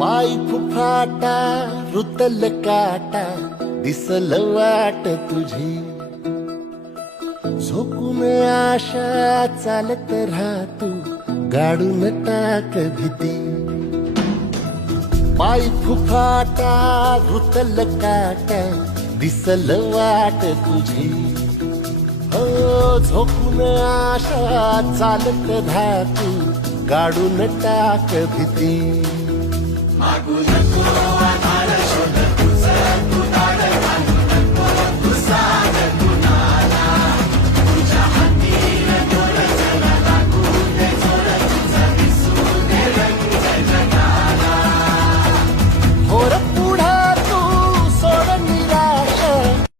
पाय फुफाटा रुतल काटा दिसल वाट तुझी झोकून आशा चालत राहतू गाडून टाक भीती पाय फुफाटा रुतल काटा दिसल वाट तुझी हो झोकून आशा चालत राहतू गाडून टाक भीती मागू नको